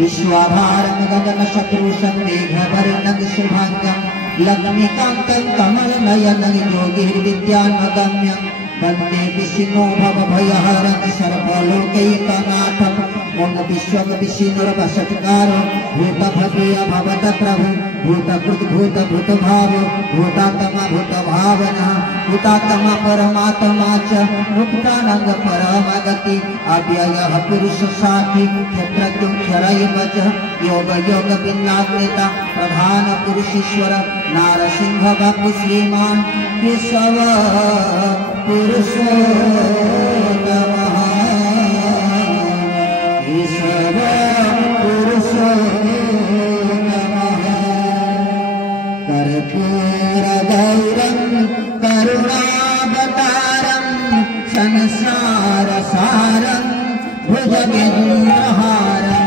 विश्वाभारं गगन शत्रुषं मेघवर्णं शुभांगं लक्ष्मीकान्तं कमलनयनं योगिर्विद्यानगम्यं वन्दे विष्णो भवभयहरं सर्वलोकैकनाथं ओं विश्वविष्णुर्वशत्कारो भूतभव्य भवत प्रभु भूतभूतभाव भूतात्मा भूतभावनः भूतात्मा परमात्मा च मुक्तानंद परमगति अव्ययः पुरुष साक्षी क्षेत्रज्ञ क्षरैव च योग योग भिन्नात्मता प्रधान पुरुषेश्वर नारसिंह बापू श्रीमान केशव पुरुषोत्तमः केशव पुरुषोत्तमः कर्पूरगौरं करुणावतारं संसारसारं भुजगेन्द्रहारं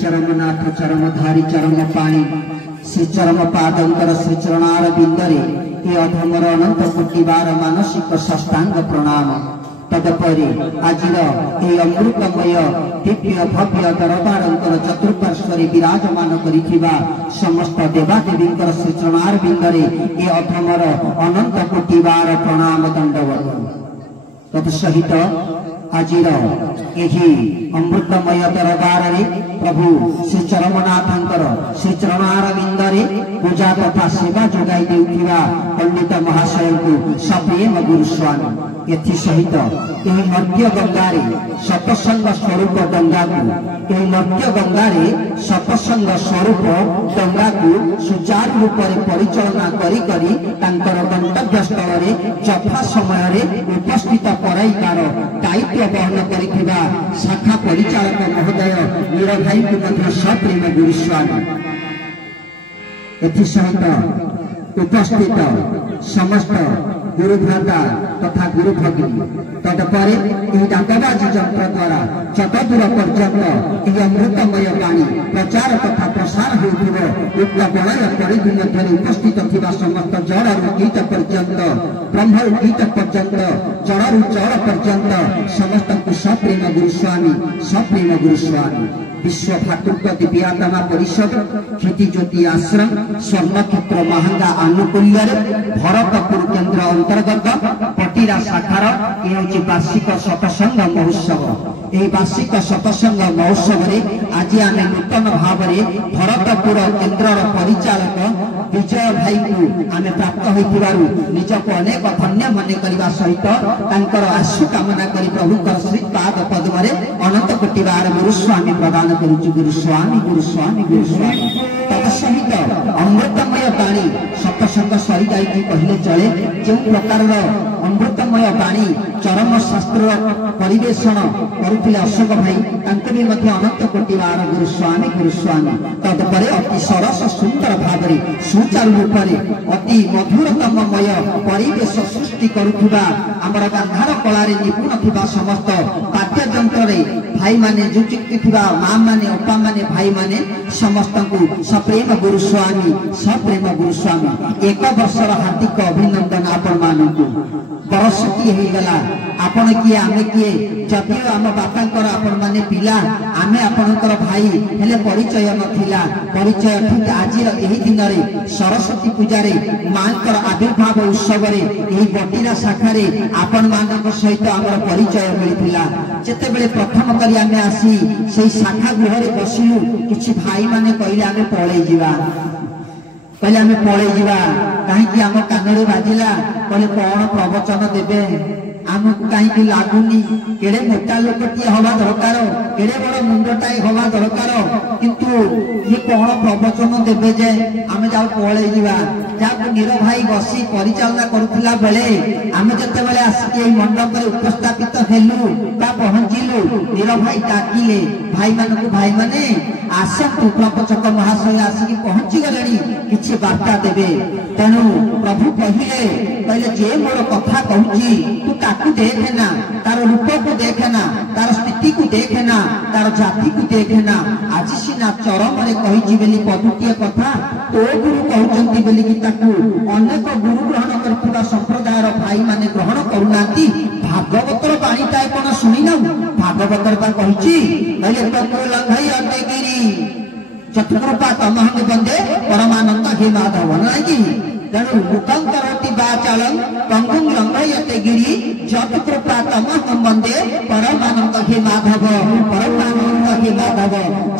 चरमनाथ चरमधारी चरम पाणी श्री चरम पादंकर श्री चरणार बिंदरे ए अधमर अनंत कोटिबार मानसिक साष्टांग प्रणाम तदपरि आजिर ए अमृतमय दिव्य भव्य दरबारंकर चतुर्पार्श्वरे विराजमान करिथिबा समस्त देवादेवींकर श्री चरणार बिंदरे ए अधमर अनंत कोटिबार प्रणाम दंडवत तत्सहित आजिर यही अमृतमय दरबार प्रभु श्री चरमनाथंकर श्री चरणारविंदरे पूजा तथा सेवा जोगाई देउथिबा पंडित महाशय को सप्रेम गुरुस्वामी एथि सहित यही मध्य गंगारे सतसंग स्वरूप गंगा को यही मध्य गंगारे सतसंग स्वरूप गंगा को सुचारू रूप से परिचालना करी करी तांकर गंतव्य स्थल रे जथा समय रे उपस्थित कराइबार दायित्व वहन करिथिबा शाखा परिचालक महोदय नीर भाई को मध्य सप्रेम गुरुस्वामी एथि सहित उपस्थित समस्त गुरुभ्राता तथा गुरु भगिनी तदपरे यही डाकबाजी यंत्र द्वारा चतुर पर्यंत यह अमृतमय वाणी प्रचार तथा प्रसार होउथिबो उक्त बलय परिधि मध्य उपस्थित थिबा समस्त जड़रू कीट पर्यंत ब्रह्मरू कीट पर्यंत जड़रू जड़ पर्यंत समस्त को सप्रेम गुरुस्वामी विश्व भातृत्व दिव्यात्मा परिषद ख्याति ज्योति आश्रम स्वर्ण क्षेत्र महंगा आनुकूल्य भरतपुर केन्द्र अंतर्गत पटीरा शाखार यह वार्षिक सतसंग महोत्सव यह वार्षिक सतसंग महोत्सव आज आम नूतन भाव भरतपुर केन्द्र परिचालक विजय भाई को आम प्राप्त हो निजक अनेक धन्य मन करने सहित आशु कामना कर प्रभुकर श्रीपाद पद्म अनंत कोटि बार गुरुस्वामी प्रदान गुरुस्वामी तत्सहित अमृतमय वाणी सतसंग सरी जाइए कहले चले जो प्रकार अमृतमय वाणी चरम शास्त्र परिवेषण करुले अशोक भाई भी अनंत कोटि बार गुरुस्वामी तदपरे अति सरस सुंदर भाव सुचारू रूप से अति मधुरतमय परिवेश सृष्टि करुवा आमर गांधार कला निपुण थिबा समस्त वाद्ययंत्र भाई माने जुटी माँ माने अपा माने भाई माने समस्त को सप्रेम गुरुस्वामी एक वर्षर हार्दिक अभिनंदन आपण मानू बरसती होगला आपण किए आमे किए जदिव आम बापा आपण माने पिला आमे आपणकर भाई हेले परिचय नथिला परिचय ठीक आज यही दिन में सरस्वती पूजा मांकर आविर्भाव उत्सव यही बटीरा शाखा आपण मान सहित आमर परिचय मिलता जिते प्रथम करी आमे आसी से शाखा गृह बसिलु किछि भाई माने कहले आमे पळै जिवा कहले आमे पळै जिवा कहीं आम कान बाजिला कहले कौन प्रवचन देवे आमको कहीं लगुनि केड़े मोटा लोकटी हवा दरकार केड़े बड़ मुंडटाई हवा दरकार किंतु ये कौन प्रवचन देवे जे आम जाओ पळै जिवा जहाँ नीर भाई बसी परिचालना करुला बेले आम जिते बड़े आसिक मंडप में उपस्थापित हेलु पहुंचलु नीर भाई डाकिले भाई मानक भाई माने आसतु प्रवचक महाशय आसिक पहुंची गले किसी वार्ता देवे तेणु प्रभु कहले जे मोर कथा कहूँ तू ताकू देखेना तार रूप को देखेना तार स्थिति को देखेना तार जाति को देखेना आज सीना चरम कही पदुटीय कथा तो गुरु कहते अनेक गुरु ग्रहण कर संप्रदायर भाई माने ग्रहण करूना भागवतर बाणीटा कौन शुणी ना भागवतर कही लंघई अग्निगिरी चतुकृपा तमहंग बंदे परमानंद हे माधव नाई तेणु मुखं करोति वाचालं पंगुं लंघयते गिरि जतकृपा तमहं वंदे परमानंद हे माधव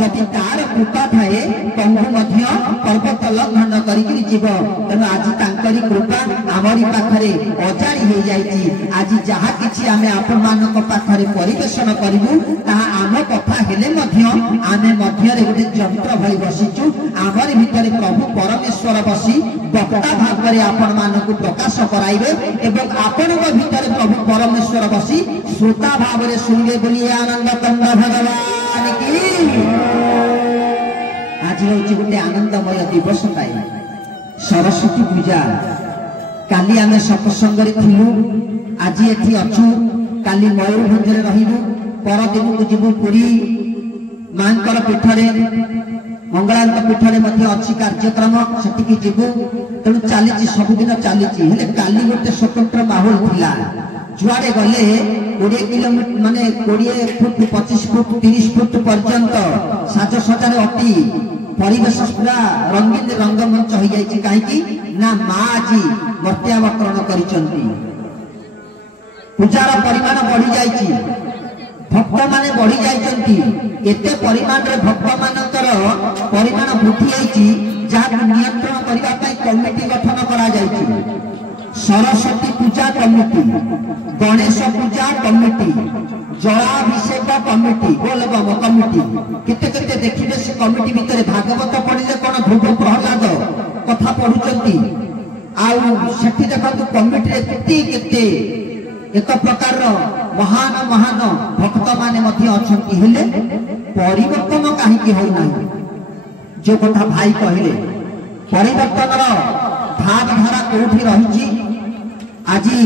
जदि तार कृपा थाए पंगु मध्य पर्वत लंघन करिकि जीव तेणु आज तांकरी कृपा आमरी पाखरे अजाड़ी हो जाइछि आज जहाँ किछि आमे आपण मानक पाखरे परिवेषण करिबु ताहा आम कथा हेले मध्य आमे मध्य रे गोटे यंत्र भଳି बसिछु आमरी भितरे प्रभु परमेश्वर बसी वक्ता भाव में आपण मानक प्रकाश कराइबे एवं आपण भितर प्रभु परमेश्वर बसी श्रोता भाव में सुनबे बोलिए आनंद कंद भगवान की। आज हूँ गोटे आनंदमय दिवस सरस्वती पूजा काली आम सत्संग थिलु आज एठी अछु काली मयूरभंज रहिबु परदिन को जीवु पुरी मांकर पीठरे मंगलांक पीठरे अच्छी कार्यक्रम सेटिकी जीवु तेणु चली सबुदिन चली काली गोटे स्वतंत्र माहौल थिला जुआड़े गले 20 किलोमीटर माने 20 फुट 25 फुट 30 फुट पर्यंत साजसजार अति परिवेश पूरा रंगीन रंगमंच हो जाए कहीं ना माँ आज मर्त्यावतरण कर पूजार परिमाण बढ़ी जाइए भक्त माने बढ़ी जाइछन्ति एते परिमाण रे भक्त मानकर परिमाण वृद्धि होईछि जहा नियंत्रण करबा पई कमिटी गठन करा जाइछि सरस्वती पूजा कमिटी गणेश पूजा कमिटी जलाभिषेक कमिटी बोलबम कमिटी केते केते देखिबे से कमिटी भितर भागवत पढिले कोन ध्रुव प्रहलाद कथा पढुचन्ति आउ सेठी देखंतु कमिटी रे केते केते एक प्रकार महान महान भक्त माने मध्य अछंती हेले परिवर्तन काहे की होई नाही जो कथा भाई कहले परिवर्तन रो भावधारा कोठी रहिछि आजी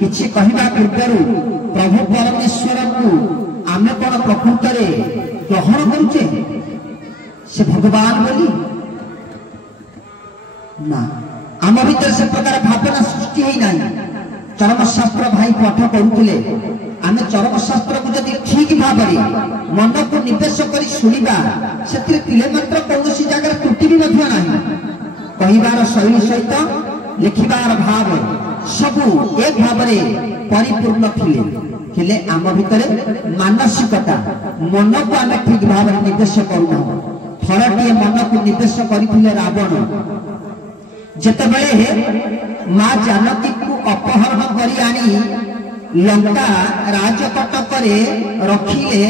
किछि कहिबा पूर्वरु प्रभु परमेश्वर को आमे कोन प्रकृत रे ग्रहण करूचे से भगवान बोली ना आम भीतर से प्रकार भावना सृष्टि होई नाही चरमशास्त्र भाई पाठ करुले आमे चरमशास्त्र को जदि ठीक भाव मन को निवेश कर शुणा से तिले मात्र कौन जगह त्रुटि भी नहीं कहबार शैली सहित लिखिबार भाव सबू एक भाव परिपूर्ण थिले आम भितर मानसिकता मन को आम ठीक भाव निवेश करूना थरटीए मन को निवेश करथिले रावण जेतेबेले मां जानकी को अपहरण करी आनी लंका राजकटक रखिले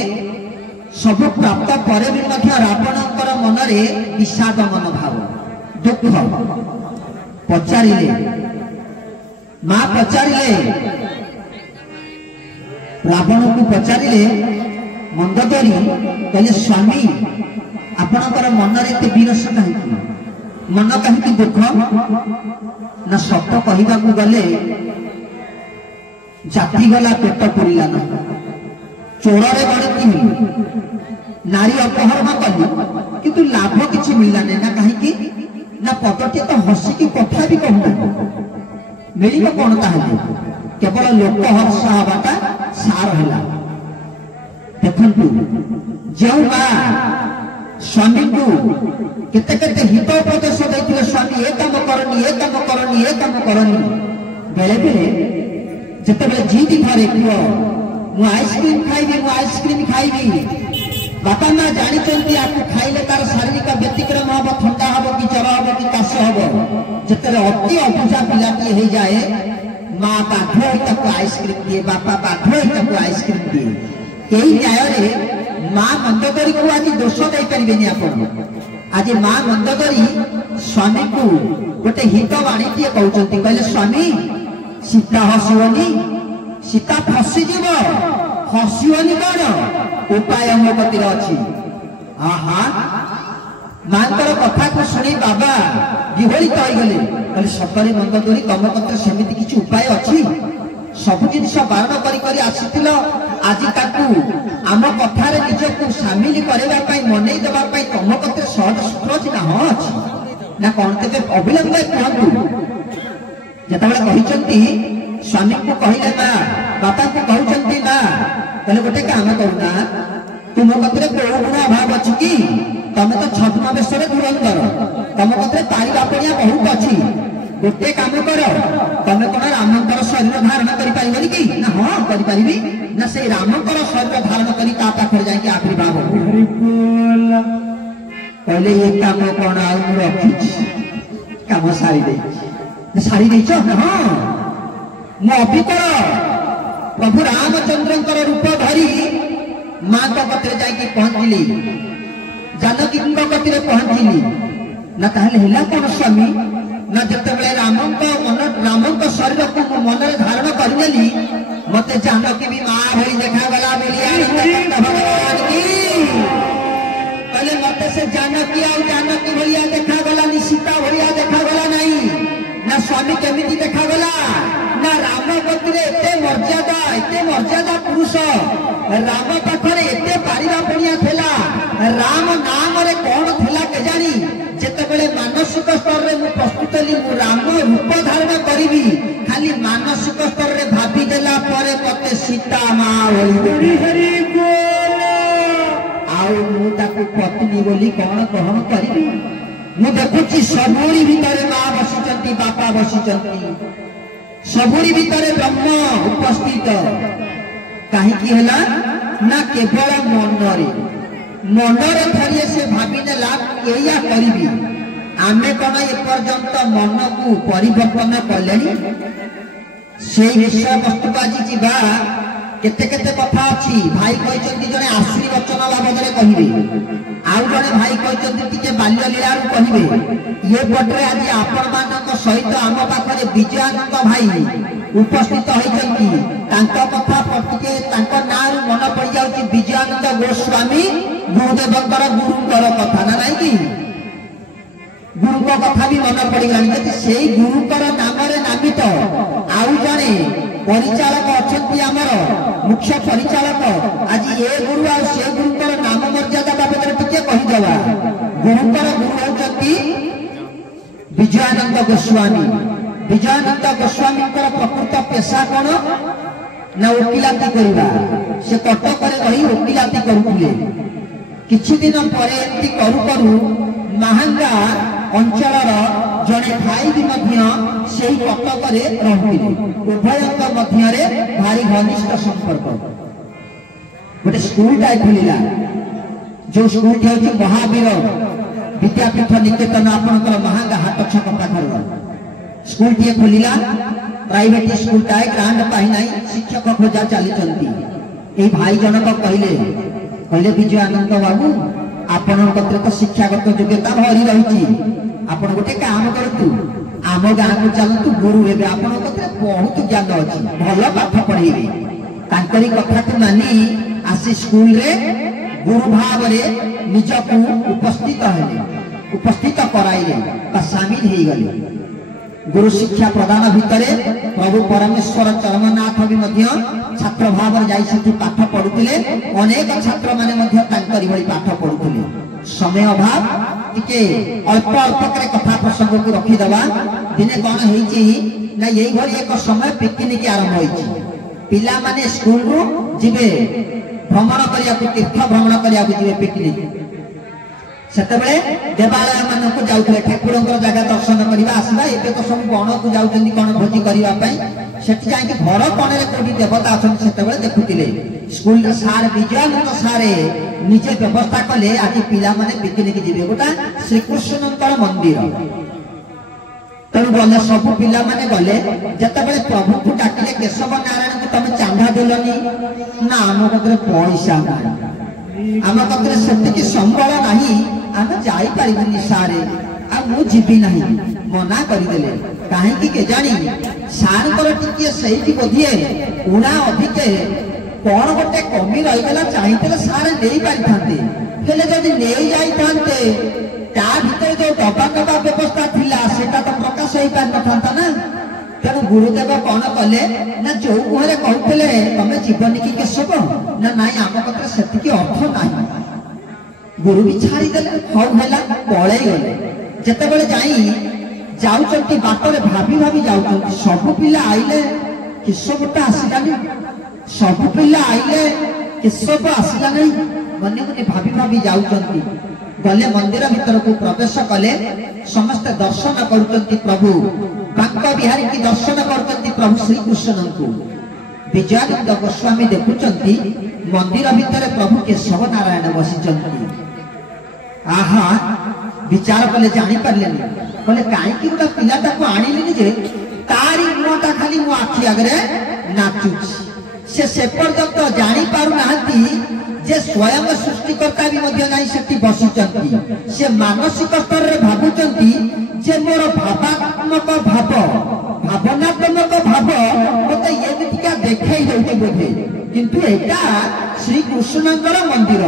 सब प्राप्त पर भी रावणकर मनरे विषाद मनोभाव दुख पचारिले मां पचारिले रावण को पचारिले मंदोदरी कहले स्वामी आपणकर मनरे एते विरस कहीं मन कहीं दुख ना सत कहवाक गले जाति गला पेट पुरला ना चोरे गणती नारी अपहरण कली किंतु लाभ किसी मिललानी ना कहीं ना पदटी तो हसिकी कथा भी कहूना मिल कौन ताहले केवल लोक हर्ष हवाटा सार है देखु जो स्वामी को केते केते हित उपदेश देथिले स्वामी ए काम करनी ए काम करनी ए काम करनी बेले बेले जते बेले जीत धरे पुओ मु आइसक्रीम खाइबी बापा मां जानी चंती आपको खाइले तार शारीरिक व्यतिक्रम हबो ठंडा हबो कि जरा हबो कि काश हबो जते अति अबुझा पिलाटी हे जाए मां बाध्य तक आइसक्रीम दिए बापा बाध्य तक आइसक्रीम दिए यही न्याय रे मां मंदोदरी को आज दोष दे परिबेनी आपन आज मां मंदोदरी स्वामी को गोटे हित वाणीटीए कहउचंती कहले स्वामी सीता हसिवनी सीता फसी जीव हसिवनी कौन उपाय मो कतिर अछि आहा मांतर कथा को सुनी बाबा बिहोरी कहि गले कहले सतरे मंदोदरी तम कतिर सेमिति किछि उपाय अछि सब जिनिस बारण करी करी आसितिलो आज ताकू आम कथार निजक सामिल करने मन देवाई तुम कत सहज सूत्र अच्छी ना हाँ अच्छी ना कौन तेज अविलंब कहतु जिते स्वामी को कहले ना बापा को कहते ना कहले गोटे काम करूना तुम कत गुण अभाव अच्छी कि तुम तो छद्मवेश धुरंधर तुम कत पारिबा पड़िया बहुत अच्छी गोटे काम कर तुम कौन रामंकर शरीर धारण कर कि ना हाँ करी ना से रामंकर शरीर धारण करी पाखे जाके आविर्भाव कहले ये काम कौन आउ रखी काम सारी दे हाँ मु अभिकर प्रभु रामचंद्र रूप धरी माँ कतरे जाके पहुंचली जानकी कतरे पहुंचली ना ताहले कौन स्वामी ना जिते रामंक शरीर को मन धारण करनेली मत जानकी भी माँ भई देखागला भगवान की कहले मत से जानकी जानकी भलिया देखागला नि सीता भलिया देखागला नहीं ना स्वामी केमिति देखागला ना राम गतिरे एते मर्यादा पुरुष राम पाखरे एते पारिबा पड़िया थेला राम नाम रे कौन थेला के जानी जेतेबेले मानसिक स्तर रे मु प्रस्तुत ली मु राम रूप धारण करिवि खाली मानसिक स्तर रे भाबी देला परे कते सीता मां होई हरि बोल आउ मु ताकू पत्नी बोली कौन ग्रहण करिवि मु देखुची सबुरी भितरे मां बसिचंती बापा बसिचंती सबुरी भितरे ब्रह्म उपस्थित कहीं की हला ना केवल मनरे मनरे थरिए से भावी नेला एया करिबी आमे कौन एपर्यंत मन को परिवर्तन कले से विषय वस्तु को आज जीवा केते केते कथा अछि भाई कहचंती जने आशीर्वचन बाबद रे कहिबे आउ जने भाई कहचंती टिके बाल्य लीला रु कहिबे ये पटरे आज आपण मानक सहित आम पाखरे विजयानंद भाई उपस्थित होइचंती तांका कथा पटिके तांका नाम मन पड़ जाउची विजयानंद गोस्वामी गुरुदेवंकर गुरुंकर कथा ना नाही की गुरुको कथा भी मन पड़गलानी जति सेई गुरुकर नाम रे नामित आउ जने परिचालक अच्छी आमर मुख्य परिचालक आज ये गुरु आ से गुरुकर नाम मर्यादा बाबद टिके कहीदेवा गुरुकर गुरु होती विजयानंद गोस्वामी विजयानंद गोस्वामी प्रकृत पेशा कौन ना वकिलाती करवा से कटक रही वकिलाती करुले किछि दिन पर एमती करू करू महांगा अंचलर जड़े भाई भी से कटक रही उभयों मध्य भारी घनिष्ठ संपर्क गोटे स्कूल टाइप खुला जो स्कूल हूँ महावीर विद्यापीठ निकेतन आपंकर महांगा हाट छक पाखर स्कूल टी खोला प्राइवेट स्कूल टाए ग्रांड पाई शिक्षक खोजा चली भाई जनक कहले कहले विजयानंद बाबू आपण तो शिक्षागत योग्यता भरी रही आपण गोटे काम करतु आम गाँ को चलतु गुरु हे आपण बहुत ज्ञान अच्छी भल पाठ पढ़ेबे तांकरी कथा को मानी आसी स्कूल रे गुरु भाव रे निजकु उपस्थित कराइले सामिल हो गले गुरु शिक्षा प्रदान भितरे प्रभु परमेश्वर चरमनाथ भी छात्र भाव जाई पाठ पढ़ुले अनेक छात्र माने पाठ पढ़ुले समय अभाव टिके अल्प अल्प कथा प्रसंग को रखीदवा दिने कौन होईची ना यही भली एक समय पिकनिक आरंभ होईची पिला माने स्कूल रु जिबे भ्रमण करिया तीर्थ भ्रमण करिया जिबे पिकनिक सेतबेले देवालय मान को जाउथले ठाकुरंकर जगह दर्शन करबा आसीबा एबे तो सब गण को जाउचंदी कोन भोजी करबा पई सेठी जाई के घर कोने कोबी देवता अछन सेतबेले देखुतिले स्कूल रे सार विजयानंद सारे निजे व्यवस्था कले आज पिला माने पिकनिक जिबे गोटा श्री कृष्णंकर मंदिर तनु गले सब पिला माने गले जतबेले प्रभु को डाकिले केशव नारायण को तमे चांदा देलनी ना हम कतरे पैसा ना आम कतरे सेतिकी संबल नाही आम जाई पारिबनी सारे आ मु जीबी नाही मना करदेले काहे के जानी सार कर टिके सही बोधिए उड़ा अधिके कौन गोटे कमी रही गला चाहिए सारे नहीं पारि थांते हेले जदि नहीं जाई थांते ता भीतर जो डबा डबा व्यवस्था थिला सेटा तो प्रकाश होई पार न थांता ना तेणु गुरुदेव कौन कले ना जो मुहरे कहते तमें जीवनी की केशव ना नाई आम कतरे सेतिकी अर्थ नाही गुरु भी छाड़ीदेले हौ है पलई गले जितेबाला जाई जाऊँच बाटरे भाभी भाभी जाऊँच सब पिला आइले केशवटा आसलानी सब पिला आइले केशव आसला नहीं मने मने भाभी भाभी जाऊँच गले मंदिर भीतर को प्रवेश कले समस्त दर्शन करुचंती प्रभु बांक बिहारी की दर्शन करुचंती प्रभु श्री कृष्ण को विजयानंद गोस्वामी देखुचंती मंदिर भीतर प्रभु केशव नारायण बसिचंती आहा विचार कले जानी पारलेनी कहले काई कि गोटा पिलाटा को आनिलिनी जे तारी मुहटा खाली मो आखि आगरे नाचुची से पर्यंत जानी पारु नाहंती जे स्वयं सृष्टिकर्ता भी मध्य नहीं सेठी बसिचंती से मानसिक स्तर रे भाबुचंती जे मोर भावात्मक भाव भावनात्मक भाव मते ये बिटिका देखाई देउते बोधे किंतु एटा श्री कृष्णंकर मंदिर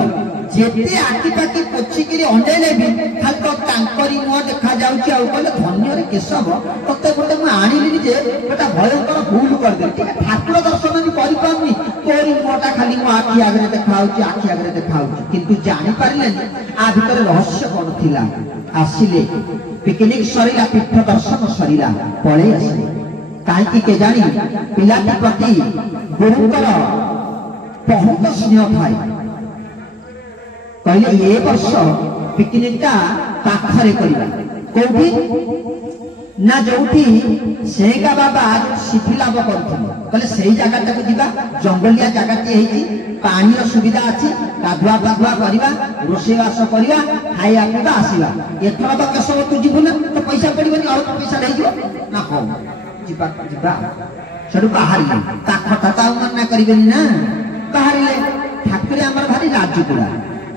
जेते आखि पाखि पोछिकिरी अंडेले भी खाली तो तांकरी मुह देखा जाउची आ कहले धन्य रे केशव तते गोटे म आनिलिनी जे बेटा भयंकर भूल कर दे ठीक ठाकुर दर्शन भी करि पारनी तोरी मुहटा खाली मो आखि आगरे देखाउची आखि आगरे देखाउची किंतु जानि पारलेनी आ भीतर रहस्य कोन थिला आसिले पिकनिक सरीला तीर्थ दर्शन सरीला पळे आसिले काहे के जानी पिलाटी प्रति गुरुकर बहुत स्नेह थाए कहले ये वर्ष पिकनिक टा पाखरे करिबा कोठी ना जोठी सेगा बाबा सिद्धि लाभ करते से जगह जीवा जंगलिया जगह पानी सुविधा अच्छी गाधुआ पाधुआ करवा रोषेबास करवा खाଇବା ପିଇବା ଆସିବା ଏଥର ତ କେଶବ ତୁ ଯିବୁ ନା ତ ପଇସା ପଡ଼ିବନି ଆଉ ପଇସା ନେଇଯିବ ନା ହଉ ଯିବା ଯିବା ସେଠୁ ବାହାରିଲେ ତା କଥା ତ ଆଉ ମନା କରିବେନି ନା ବାହାରିଲେ ଠାକୁରେ ଆମର ଭାରି ରାଜୁକୁଡ଼ା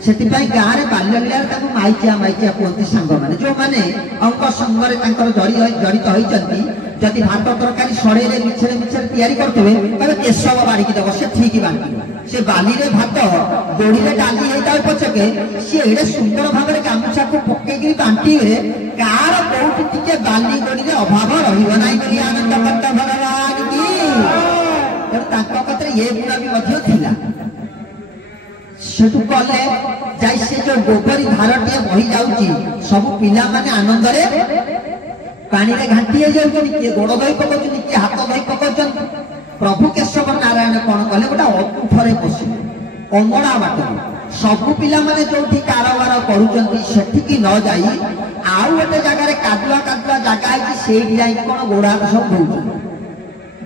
ସେଥିପାଇଁ ଗାଁରେ ବାଲ୍ୟଲୀଳାରେ ତାକୁ ମାଇଚିଆ ମାଇଚିଆ କୁହନ୍ତି ସାଙ୍ଗମାନେ ଯୋଉମାନେ ଅଙ୍କ ସଙ୍ଗରେ ତାଙ୍କର ଜଡ଼ିତ ହୋଇଛନ୍ତି ଯଦି ଭାତ ତରକାରୀ ସଢ଼େଇରେ ମିଛରେ ମିଛରେ ତିଆରି କରୁଥିବେ ତାହେଲେ କେଶବ ବାଢ଼ିକି ଦେବ ସେ ଠିକ୍ ବାଣ୍ଟିବ ସେ ବାଲିରେ ଭାତ ଗୋଡ଼ିରେ ଡାଲି ହେଇଥାଉ ପଛକେ ସିଏ ଏଡ଼େ ସୁନ୍ଦର ଭାବରେ ଗାମୁଛାକୁ ପକେଇକିରି ବାଣ୍ଟିବେ କାହାର କୋଉଠି ଟିକେ ବାଲି ଗୋଡ଼ିରେ ଅଭାବ ରହିବ ନାହିଁ ବୋଲି ଆନନ୍ଦ କର୍ତ୍ତା ଭଗବାନ କି ତେଣୁ ତାଙ୍କ କତିରେ ଏ ଗୁଣ ବି ମଧ୍ୟ ଥିଲା ସେଠୁ କଲେ ଯାଇ ସେ ଯୋଉ ଗୋବରୀ ଧାରଟିଏ ବହି ଯାଉଛି ସବୁ ପିଲାମାନେ ଆନନ୍ଦରେ ପାଣିରେ ଘାଣ୍ଟି ହେଇଯାଉଛନ୍ତି କିଏ ଗୋଡ଼ ଧୋଇ ପକାଉଛନ୍ତି କିଏ ହାତ ଧୋଇ ପକାଉଛନ୍ତି ପ୍ରଭୁ କେଶବ ନାରାୟଣ କଣ କଲେ ଗୋଟେ ଅକୁଠରେ ବସିଲେ ଅମଡ଼ା ବାଟରେ ସବୁ ପିଲାମାନେ ଯୋଉଠି କାରବାର କରୁଛନ୍ତି ସେଠିକି ନ ଯାଇ ଆଉ ଗୋଟେ ଜାଗାରେ କାଦୁଆ କାଦୁଆ ଜାଗା ହେଇଛି ସେଇଠି ଯାଇକି କଣ ଗୋଡ଼ ହାତ ସବୁ ଧୋଉଛନ୍ତି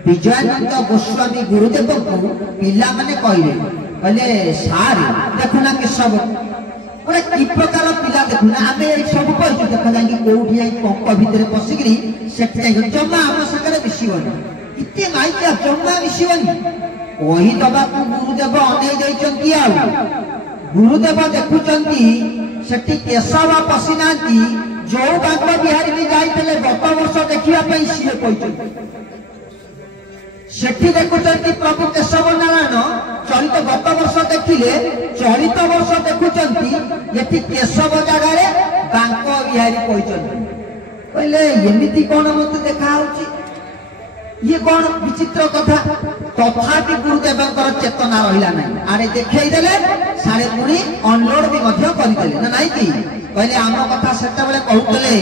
ବିଜୟାନନ୍ଦ ଗୋସ୍ୱାମୀ ଗୁରୁଦେବଙ୍କୁ ପିଲାମାନେ କହିଲେ ସାର୍ ଦେଖୁନା କେଶବ ଗୋଟେ କି ପ୍ରକାର ପିଲା ଦେଖୁନା ଆମେ ସବୁ କହିଛୁ ଦେଖ ଯାଇକି କୋଉଠି ଯାଇ ପଙ୍କ ଭିତରେ ପଶିକିରି ସେଠି ଯାଇକି ଜମା ଆମ ସାଙ୍ଗରେ ମିଶିବନି ଏତେ ମାଇକିଆ ଜମା ମିଶିବନି କହିଦବାକୁ ଗୁରୁଦେବ ଅନେଇ ଦେଇଛନ୍ତି ଆଉ ଗୁରୁଦେବ ଦେଖୁଛନ୍ତି ସେଠି କେଶବ ପଶିନାହାନ୍ତି ଯୋଉ ବାଙ୍କ ବିହାରୀ ବି ଯାଇଥିଲେ ଗତ ବର୍ଷ ଦେଖିବା ପାଇଁ ସିଏ କହିଛନ୍ତି ସେଠି ଦେଖୁଛନ୍ତି ପ୍ରଭୁ କେଶବ ନାରାୟଣ ଚଳିତ ଗତ ବର୍ଷ ଦେଖିଲେ ଚଳିତ ବର୍ଷ ଦେଖୁଛନ୍ତି ଏଠି କେଶବ ଜାଗାରେ ବାଙ୍କ ବିହାରୀ କହିଛନ୍ତି କହିଲେ ଏମିତି କଣ ମତେ ଦେଖା ହଉଛି ଇଏ କଣ ବିଚିତ୍ର କଥା ତଥାପି ଗୁରୁଦେବଙ୍କର ଚେତନା ରହିଲା ନାହିଁ ଆଡେ ଦେଖେଇ ଦେଲେ ସାଡେ ପୁଣି ଅନଲୋଡ ବି ମଧ୍ୟ କରିଦେଲେ ନା ନାଇଁ କି କହିଲେ ଆମ କଥା ସେତେବେଳେ କହୁଥିଲେ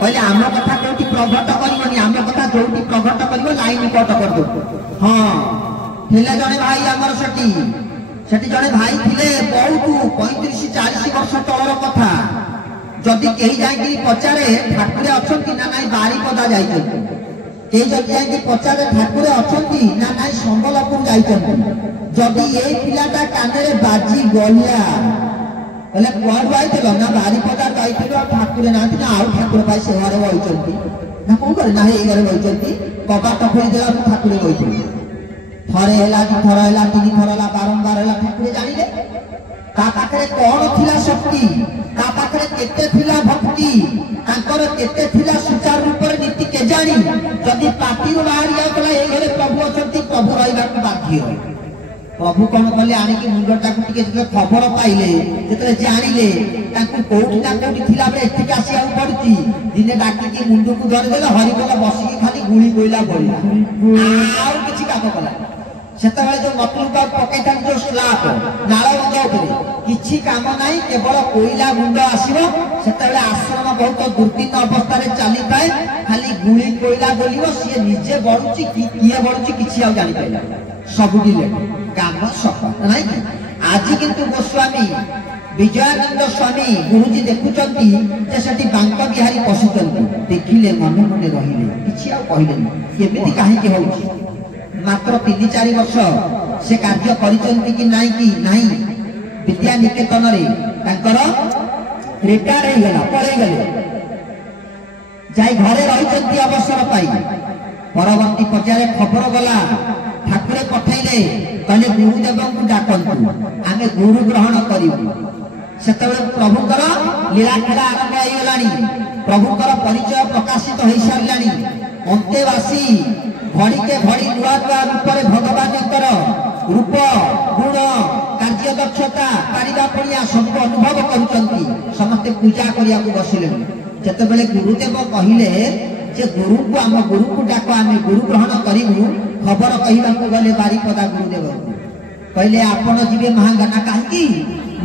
କହିଲେ ଆମ କଥା କୋଉଠି ପ୍ରଘଟ କରିବନି ଆମ କଥା ଯୋଉଠି ପ୍ରଘଟ କରିବ ଲାଇନ କଟ କରିଦେବ ହଁ ଥିଲେ ଜଣେ ଭାଇ ଆମର ସେଠି ଜଣେ ଭାଇ ଥିଲେ ବହୁତ 35-40 ବର୍ଷ ତଳର କଥା ଯଦି କେହି ଯାଇକି ପଚାରେ ଠାକୁରେ ଅଛନ୍ତି ନା ନାଇଁ ବାରିପଦା ଯାଇଛନ୍ତି କେହି ଯଦି ଯାଇକି ପଚାରେ ଠାକୁରେ ଅଛନ୍ତି ନା ନାଇଁ ସମ୍ବଲପୁର ଯାଇଛନ୍ତି ଯଦି ଏଇ ପିଲାଟା କାନରେ ବାଜି ଗଲା କହିଲେ କୁଆଡୁ ଆଇଥିଲ ନା ବାରିପଦା ଯାଇଥିଲ ଆଉ ଠାକୁରେ ନାହାନ୍ତି ନା ଆଉ ଠାକୁର ଭାଇ ସେ ଘରେ ବହିଛନ୍ତି ନା କଣ କରେ ନା ଏଇ ଘରେ ବହିଛନ୍ତି କବାଟ ଖୋଲିଦେଲା ଠାକୁରେ ବହିଛନ୍ତି ଥରେ ହେଲା ଦିଥର ହେଲା ତିନିଥର ହେଲା ବାରମ୍ବାର ହେଲା ଠାକୁରେ ଜାଣିଲେ ତା ପାଖରେ କଣ ଥିଲା ଶକ୍ତି ତା ପାଖରେ କେତେ ଥିଲା ଭକ୍ତି ତାଙ୍କର କେତେ ଥିଲା ସୁଚାରୁ ରୂପରେ ନୀତି କେଜାଣି ଯଦି ପାଟିରୁ ବାହାରି ଯାଉଥିଲା ଏଇ ଘରେ ପ୍ରଭୁ ଅଛନ୍ତି ପ୍ରଭୁ ରହିବାକୁ ବାଧ୍ୟ ପ୍ରଭୁ କଣ କଲେ ଆଣିକି ମୁଣ୍ଡଟାକୁ ଟିକେ ଯେତେବେଳେ ଖବର ପାଇଲେ ଯେତେବେଳେ ଜାଣିଲେ ତାଙ୍କୁ କୋଉଠି ନା କୋଉଠି ଥିଲା ବେଳେ ଏଠିକି ଆସିବାକୁ ପଡୁଛି ଦିନେ ଡାକିକି ମୁଣ୍ଡକୁ ଧରିଦେଲେ ହରିବୋଲ ବସିକି ଖାଲି ଗୁଳି କୋଇଲା ବଳିଲା ଆଉ କିଛି କାମ କଲା ସେତେବେଳେ ଯୋଉ ମତଲୁକା ପକେଇଥାନ୍ତି ଯୋଉ ସ୍ଲାବ ନାଳବନ୍ଧ ଉପରେ କିଛି କାମ ନାହିଁ କେବଳ କୋଇଲା ଗୁଣ୍ଡ ଆସିବ ସେତେବେଳେ ଆଶ୍ରମ ବହୁତ ଦୁର୍ଦିନ ଅବସ୍ଥାରେ ଚାଲିଥାଏ ଖାଲି ଗୁଳି କୋଇଲା ବୋଲିବ ସିଏ ନିଜେ ବଢୁଛି କିଏ ବଢୁଛି କିଛି ଆଉ ଜାଣିପାରିଲା ସବୁଠି କାମ ସଫଳ ନାଇଁ କି ଆଜି କିନ୍ତୁ ଗୋସ୍ୱାମୀ ବିଜୟାନନ୍ଦ ସ୍ୱାମୀ ଗୁରୁଜୀ ଦେଖୁଛନ୍ତି ଯେ ସେଠି ବାଙ୍କ ବିହାରୀ ପଶୁଛନ୍ତି ଦେଖିଲେ ମନେ ମନେ ରହିଲେ କିଛି ଆଉ କହିଲେନି କେମିତି କାହିଁକି ହଉଛି ମାତ୍ର 3-4 ବର୍ଷ ସେ କାର୍ଯ୍ୟ କରିଛନ୍ତି କି ନାହିଁ ବିଦ୍ୟା ନିକେତନରେ ତାଙ୍କର ରିଟାୟାର ହେଇଗଲା ପଳେଇଗଲେ ଯାଇ ଘରେ ରହିଛନ୍ତି ଅବସର ପାଇ ପରବର୍ତ୍ତୀ ପର୍ଯ୍ୟାୟରେ ଖବର ଗଲା ଠାକୁରେ ପଠେଇଲେ କହିଲେ ଗୁରୁଦେବଙ୍କୁ ଡାକନ୍ତୁ ଆମେ ଗୁରୁ ଗ୍ରହଣ କରିବୁ ସେତେବେଳେ ପ୍ରଭୁଙ୍କର ଲୀଳାଖେଳା ଆରମ୍ଭ ହେଇଗଲାଣି ପ୍ରଭୁଙ୍କର ପରିଚୟ ପ୍ରକାଶିତ ହେଇସାରିଲାଣି ଅନ୍ତେବାସୀ ଘଡ଼ିକେ ଘଡ଼ି ନୂଆ ନୂଆ ରୂପରେ ଭଗବାନଙ୍କର ରୂପ ଗୁଣ କାର୍ଯ୍ୟ ଦକ୍ଷତା ପାରିବା ପଣିଆ ସବୁ ଅନୁଭବ କରୁଛନ୍ତି ସମସ୍ତେ ପୂଜା କରିବାକୁ ବସିଲେଣି ଯେତେବେଳେ ଗୁରୁଦେବ କହିଲେ ଯେ ଗୁରୁକୁ ଆମ ଗୁରୁକୁ ଡାକ ଆମେ ଗୁରୁ ଗ୍ରହଣ କରିବୁ ଖବର କହିବାକୁ ଗଲେ ବାରିପଦା ଗୁରୁଦେବଙ୍କୁ କହିଲେ ଆପଣ ଯିବେ ମହାଙ୍ଗାନା କାହିଁକି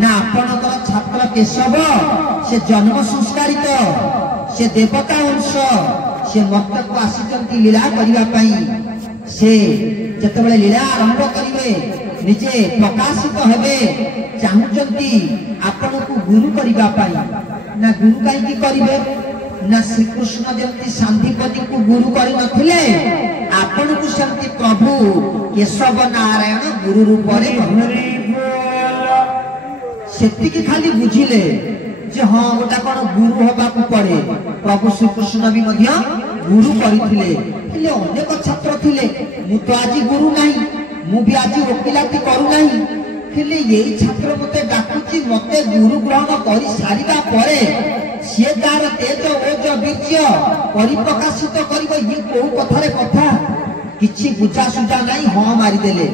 ନା ଆପଣଙ୍କର ଛାତ୍ର କେଶବ ସେ ଜନ୍ମ ସଂସ୍କାରିତ ସେ ଦେବତା ଅଂଶ ସେ ମର୍ତ୍ତକୁ ଆସିଛନ୍ତି ଲୀଳା କରିବା ପାଇଁ ସେ ଯେତେବେଳେ ଲୀଳା ଆରମ୍ଭ କରିବେ ନିଜେ ପ୍ରକାଶିତ ହେବେ ଚାହୁଁଛନ୍ତି ଆପଣଙ୍କୁ ଗୁରୁ କରିବା ପାଇଁ ନା ଗୁରୁ କାହିଁକି କରିବେ ना श्रीकृष्ण जमी सांदीपति को गुरु कर नथिले आपण को सेमती प्रभु केशव नारायण गुरु रूप से खाली बुझिले जे हाँ गोटा कौन गुरु हवा को पड़े प्रभु श्रीकृष्ण भी गुरु करथिले अनेक छात्र थिले मु तो आज गुरु नहीं मु भी आज वकिलाती करू नहीं हेले यही छात्र मते डाकुची मते गुरु ग्रहण कर सारिबा परे से तार तेज ओज वीर्य परिप्रकाशित करिबो ये को कथारे कथा किछि बुझा सुझा नहीं हाँ मारी देले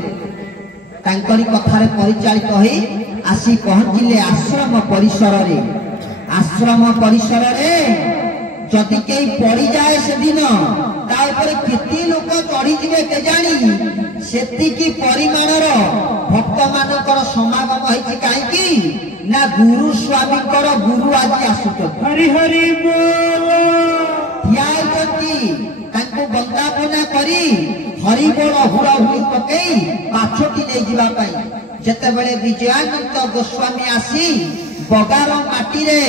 तांकरी कथारे परिचालित होई आसी पहुंचिले आश्रम परिसर रे जदि कई पड़ी जाए से दिन केते लोक चढ़ी जीवे के जानी सेतिकी परिमाणर भक्त मानकर समागम होइछि काईकी ना गुरु स्वामी गुरु आज आसुछथि हरि हरि बोल ध्यायति तांको वंदना करी हरि बोल हुरा हुई पकई पाछोटी नै जिबा पई जेतेबेले विजयानंद गोस्वामी आसी बगार माटी रे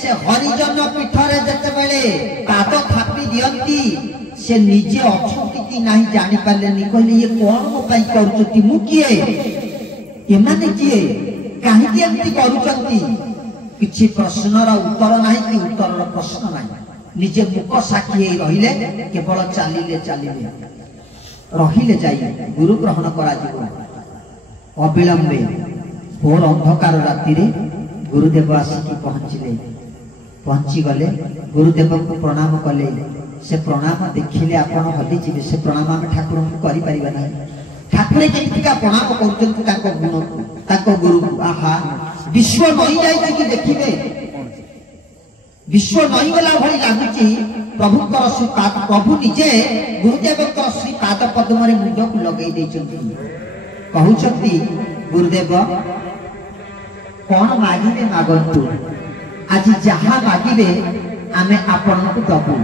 से हरिजन पीठरे जेतेबेले पाद थापी दियंती से निजे अछंती कि नाही जानि पालेनी कहले ये कोन मो पई करूचती मु किए ए माने किए काहे कि एंती करूचंती किछि प्रश्नर उत्तर नाही कि उत्तरर प्रश्न नाही निजे मुख साक्षी रहिले केवल चालिले रहिले जाई गुरु ग्रहण करा जीव अविलंबे भोर अंधकार राति रे गुरुदेव आसिक पहुंची गले गुरुदेव को प्रणाम कले से प्रणाम देखिले आपण हली जीवे से प्रणाम हम ठाकुर को करि परिबा नै ठाकुर केतिका प्रणाम करछन ताको गुण ताको गुरु आहा विश्व नई जाय कि देखिबे विश्व नई गला भली लागुची प्रभु कर श्री पाद प्रभु निजे गुरुदेव कर श्री पाद पद्म रे मुंड को लगै दैछथि कहउछथि गुरुदेव कौन मागिबे मागंतु आज जहा मागिबे आमे आपण को दबु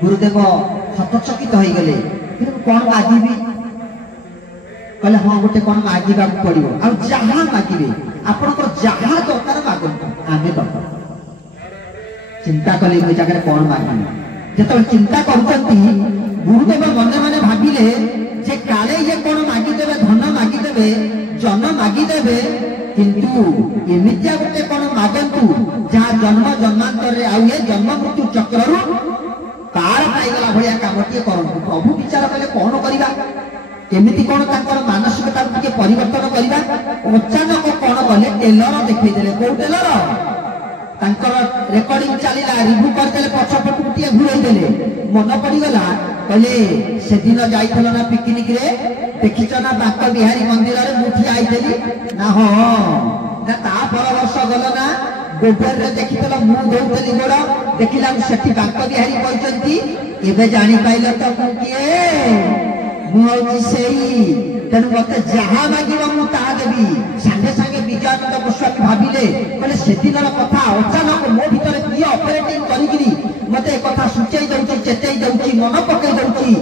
गुरुदेव हतचकित होई गले फिर कौन मागिबी कहले हां गोटे कौन मागिबा पड़िबो आ जहा मागिबे आपण को जहा दरकार मागंतु आमे दबु चिंता कले कोई जगह कौन मागिबे जतो चिंता करछंती गुरुदेव मने मने भाबिले जे काले ये कौन मागी देबे धन मागी देबे जन मागी देबे किंतु एमितिया गोटे कौन मागंतु जहाँ जन्म जन्मांतर रे आउ ये जन्म मृत्यु चक्ररु पार पाइगला भलिया कामटिए करंतु प्रभु विचार कले कौन करिबा केमिति कौन तांकर मानसिकता के परिवर्तन करिबा अचानक कौन कले टेलर देखै देले को टेलर तांकर रेकॉर्डिंग चलिला रिव्यू करदेले पछपट गुटिए घुरै देले मन पड़ी गला कहले से दिन जाइथलो ना पिकनिक रे देखिछ ना बाक बिहारी मंदिर रे मुठी आइथली ना हो ना ता पर वर्ष गलो ना गोबर रे देखिथलो मु दौतली गोड़ देखिला सेठी बाक बिहारी कहचंती एबे जानि पाइलो त को किए मु होची सेई तेनु मते जहा मागिबो मु ता देबी संगे संगे विजयानंद गोस्वामी भाबिले कहले से दिनर कथा अचानक मो भीतर की ऑपरेटिंग करिगिरी मते कथा सुचै दउची चेतै दउची मन पकै दउची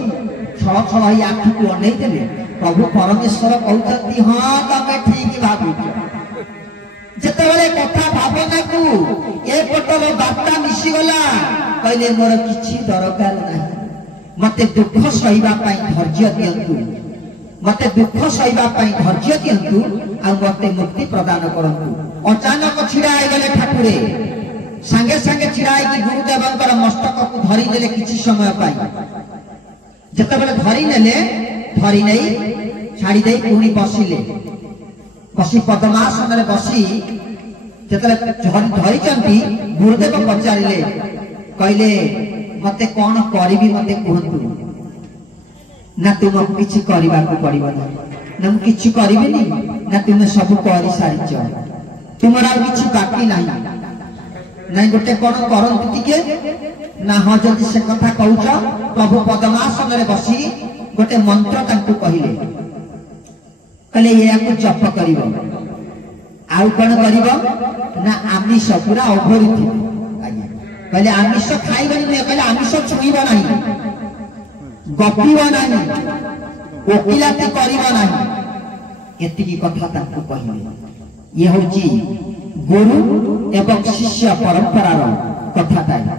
छ छ ही आखि को अनै देले प्रभु परमेश्वर कहउछती हां तमे ठीक भाबुछ जेतेबेले कथा भावना को ए पटल बार्ता मिसी गला कहले मोर किछि दरकार नाही मते दुख सहिबा पई धैर्य दियंतु मते दुख सहिबा पई धैर्य दियंतु आ मते मुक्ति प्रदान करंतु अचानक छिड़ा आइ गले ठाकुरे संगे संगे छिड़ा आइ कि गुरुदेवंकर मस्तक को धरि देले किछि समय पाई जेतेबेले धरि नेले धरि नै छाड़ी दे पुनी बसिले बसी पद्मासन रे बसी जेतेबेले धरि चंती गुरुदेव पचारिले कहले मते कौन करिबी मते कहंतु ना तुम किछि करिबा को पड़िबो ना हम किछि करिबेनी ना तुम सब करि सारिछ तुमरा किछि बाकी नाही नहीं गोटे कौन करंतु टिके ना हाँ जदि से कथा कहूछ प्रभु पद्मासन रे बसी गोटे मंत्र तांकु कहिले कहले या को जप करिवो आउ कोन करिवो ना आमिष पूरा अभरिथि कहले आमिष खाइबनी नहीं कहले आमिष छुईबो नहीं गपिबो नहीं वकिलाती करिबो नहीं एतिकी कथा तांकु कहिले ये होची गुरु एवं शिष्य परंपरार कथा।